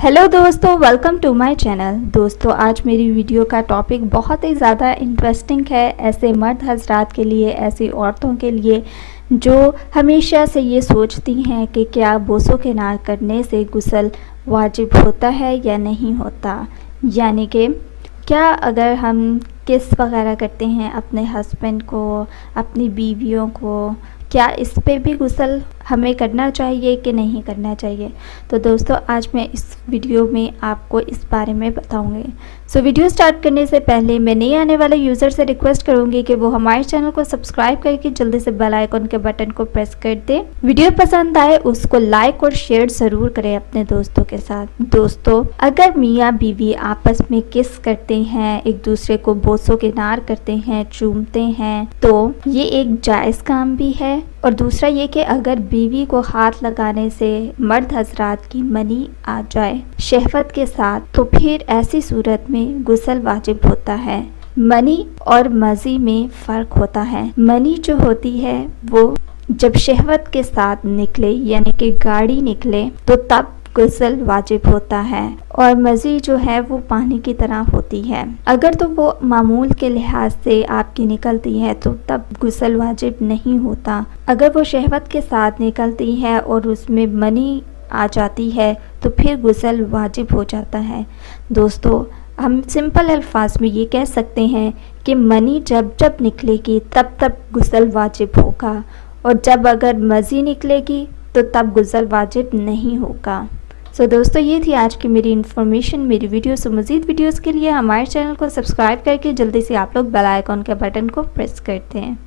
Hello दोस्तों, welcome to my channel. दोस्तों, आज मेरी वीडियो का टॉपिक बहुत ही ज़्यादा इंटरेस्टिंग है ऐसे मर्द हजरात के लिए, ऐसी औरतों के लिए जो हमेशा से ये सोचती हैं कि क्या बोसो के नार करने से गुस्ल वाजिब होता है या नहीं होता। यानी कि क्या अगर हम किस वगैरह करते हैं अपने हस्बैंड को, अपनी बीवियों को, क्या इस पे भी गुस्ल हमें करना चाहिए कि नहीं करना चाहिए। तो दोस्तों, आज मैं इस वीडियो में आपको इस बारे में बताऊंगी। सो वीडियो स्टार्ट करने से पहले मैं नए आने वाले यूज़र से रिक्वेस्ट करूंगी कि वो हमारे चैनल को सब्सक्राइब करके जल्दी से बेल आइकन के बटन को प्रेस कर दे। वीडियो पसंद आए उसको लाइक और शेयर ज़रूर करें अपने दोस्तों के साथ। दोस्तों, अगर मियाँ बीवी आपस में किस करते हैं, एक दूसरे को बोसों के नार करते हैं, चूमते हैं, तो ये एक जायज़ काम भी है। और दूसरा ये कि अगर बीवी को हाथ लगाने से मर्द हजरात की मनी आ जाए शहवत के साथ, तो फिर ऐसी सूरत में गुस्ल वाजिब होता है। मनी और मज़ी में फ़र्क होता है। मनी जो होती है वो जब शहवत के साथ निकले, यानी कि गाड़ी निकले, तो तब गुस्ल वाजिब होता है। और मज़ी जो है वो पानी की तरह होती है। अगर तो वो मामूल के लिहाज से आपकी निकलती है तो तब गुस्ल वाजिब नहीं होता। अगर वो शहवत के साथ निकलती है और उसमें मनी आ जाती है तो फिर गुस्ल वाजिब हो जाता है। दोस्तों, हम सिंपल अल्फाज में ये कह सकते हैं कि मनी जब जब निकलेगी तब तब गुस्ल वाजिब होगा, और जब अगर मज़ी निकलेगी तो तब गुस्ल वाजिब नहीं होगा। सो दोस्तों, ये थी आज की मेरी इन्फॉर्मेशन। मेरी वीडियो से मज़ीद वीडियोस के लिए हमारे चैनल को सब्सक्राइब करके जल्दी से आप लोग बेल आइकॉन के बटन को प्रेस करते हैं।